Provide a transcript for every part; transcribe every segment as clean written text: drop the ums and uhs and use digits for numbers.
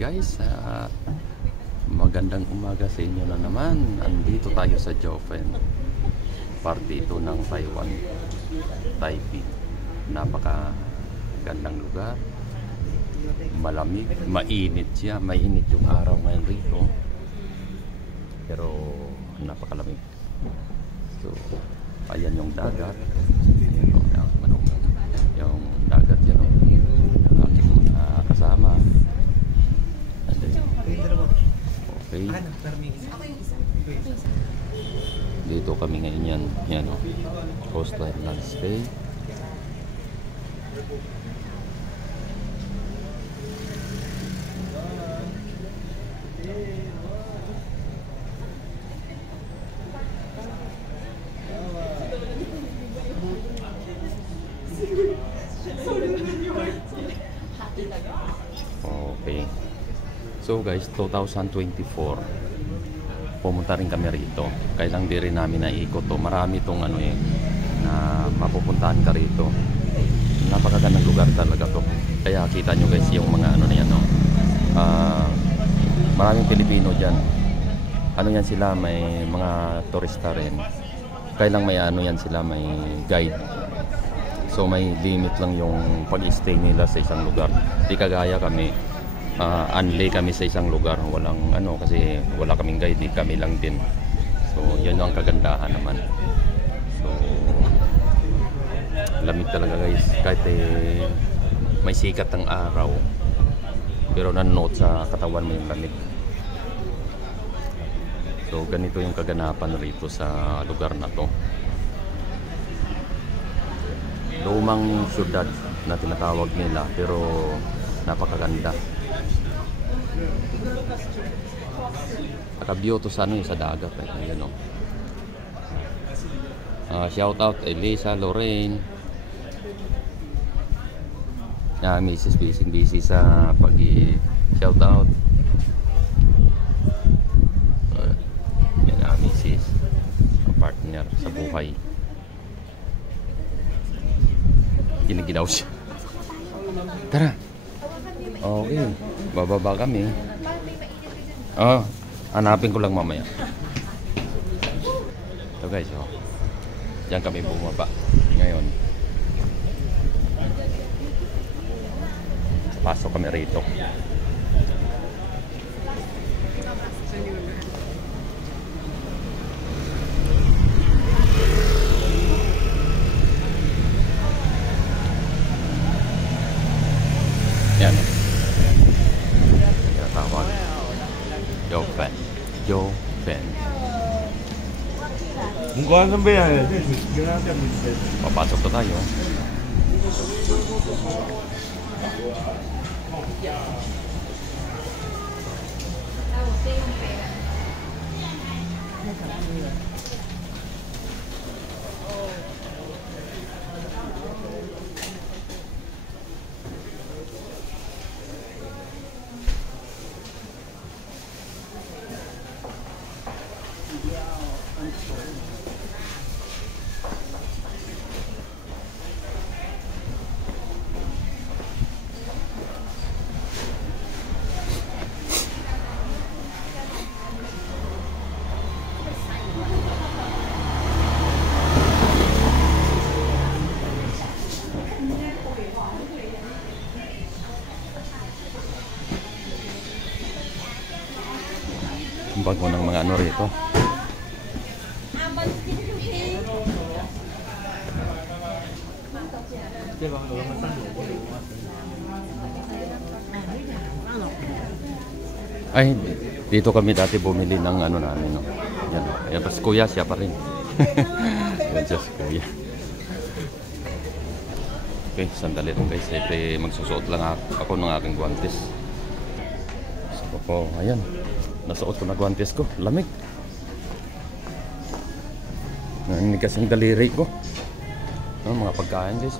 Guys, magandang umaga sa inyo na naman. Andito tayo sa Jiufen, parte ito ng Taiwan, Taipei. Napaka gandang lugar, malamig, mainit siya, mainit yung araw ngayon rito, pero napakalamig. So ayan yung dagat, yung dagat yan, yung aking kasama. Okay. Dito kami ngayon yan o. Coastline Landstay. Okay. So guys, 2024 pumunta rin kami rito. Kaya lang di rin namin naikot to. Marami tong na mapupuntahan ka rito. Napakagandang lugar talaga to. Kaya kita nyo guys yung mga na yan, no? Maraming Pilipino dyan. Yan sila, may mga turista rin. Kaya lang may yan sila, may guide. So may limit lang yung pag-stay nila sa isang lugar. Di kagaya kami, unlay kami sa isang lugar, walang kasi wala kaming guide, kami lang din. So yan ang kagandahan naman. So lamig talaga guys, kahit may sikat ng araw, pero nanonood sa katawan mo yung lamig. So ganito yung kaganapan rito sa lugar na to. Lumang syudad na tinatawag nila, pero napakaganda. Naka-view to sa sa dagat. Ayan, oh. Shout out Elisa, Lorraine. Mrs. busy sa pag-shout out. Mrs. partner sa buhay. Giniginaw siya. Tara. Okay. Bababa kami. Hanapin ko lang mamaya. So guys, diyan kami bumaba ngayon. Pasok kami rito. Yan. Tawag Jiufen. Papasok na tayo. Bago ng mga rito. Ay, dito kami dati bumili ng namin, no. Yan. Yan pa si Kuya, siya pa rin. Yan siya si Kuya. Okay, sandali rin guys. Magsusuot lang ako ng aking guantes. So, ayan. Nasuot ko na guantes ko. Lamig. Naninigas ang daliri ko. Mga pagkain guys.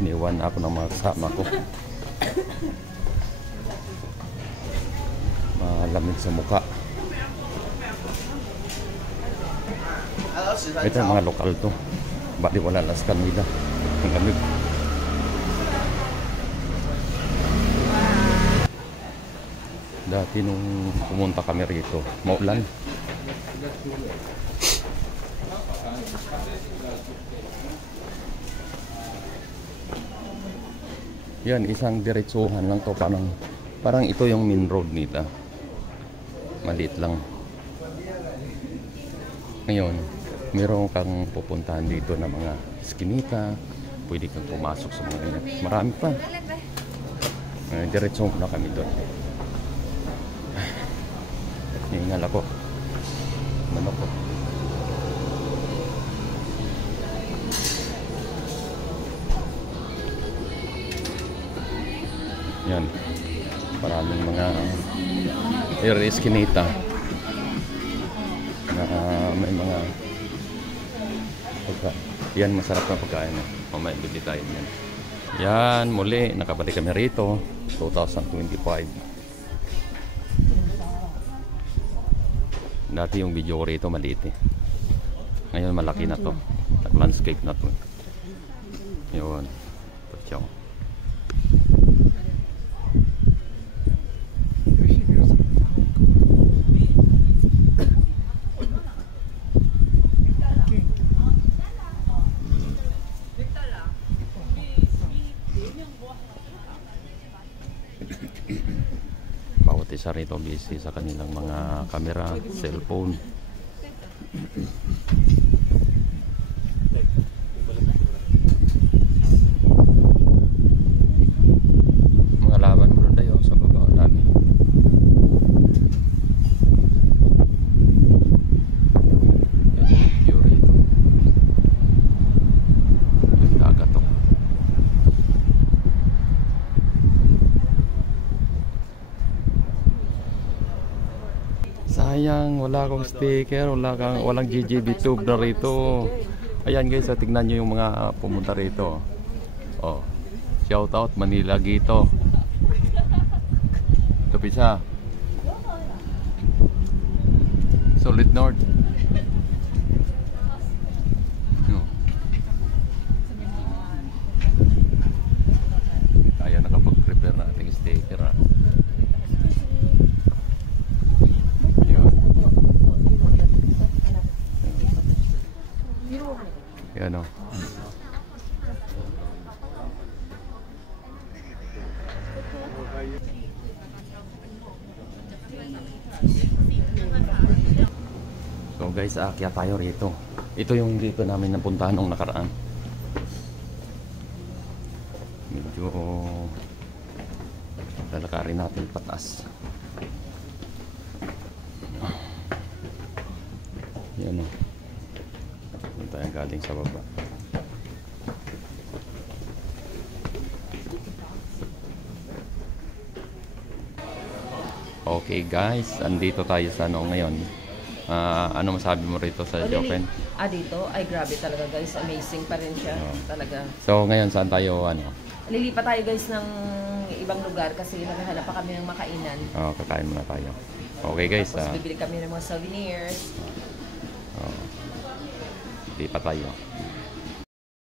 Iniwan ako ng mga kasama ko. Malamig sa mukha. Ito mga lokal to. Bali wala las kanila. Ang lamig. Dati nung pumunta kami rito, maulan. Yan, isang diretsuhan lang to, parang ito yung main road nila. Maliit lang. Ngayon, meron kang pupuntahan dito na mga eskinita. Pwede kang pumasok sa mga ganyan. Marami pa. Diretso na kami doon. Hihingal ako. Manok ko. Yan. Maraming mga eskinita na may mga pagkain. Yan, masarap na pagkain. Mamaya bili tayo yan. Yan, muli, nakabalik kami rito 2025. Dati yung video ko rito maliit eh. Ngayon malaki na to. Landscape na to. Yun. Ciao. Bawat isa rito busy sa kanilang mga camera, cellphone. Mga laban mo rin tayo sa baba, dami. View rito. Yung dagat to. Sayang, wala akong sticker, walang GGB tube na rito. Ayan guys, tignan nyo yung mga pumunta rito. Oh, shout out Manila Gito. Tupisa. Solid North. Ayan, nakapag-prepare na ating sticker ha. Yan o. So guys, aakyat tayo rito. Ito yung dito namin napuntahan nung nakaraan. Medyo lalakarin natin pataas. Yan o. Tayo galing sa baba. Okay guys, andito tayo sa ano ngayon. Ano masabi mo rito sa Jopen? Dito ay grabe talaga guys, amazing pa rin siya talaga. So ngayon saan tayo Lilipat tayo guys ng ibang lugar kasi naghahanap pa kami ng makainan. Kakain muna tayo. Okay guys. Tapos bibili kami ng mga souvenirs. Di pa tayo.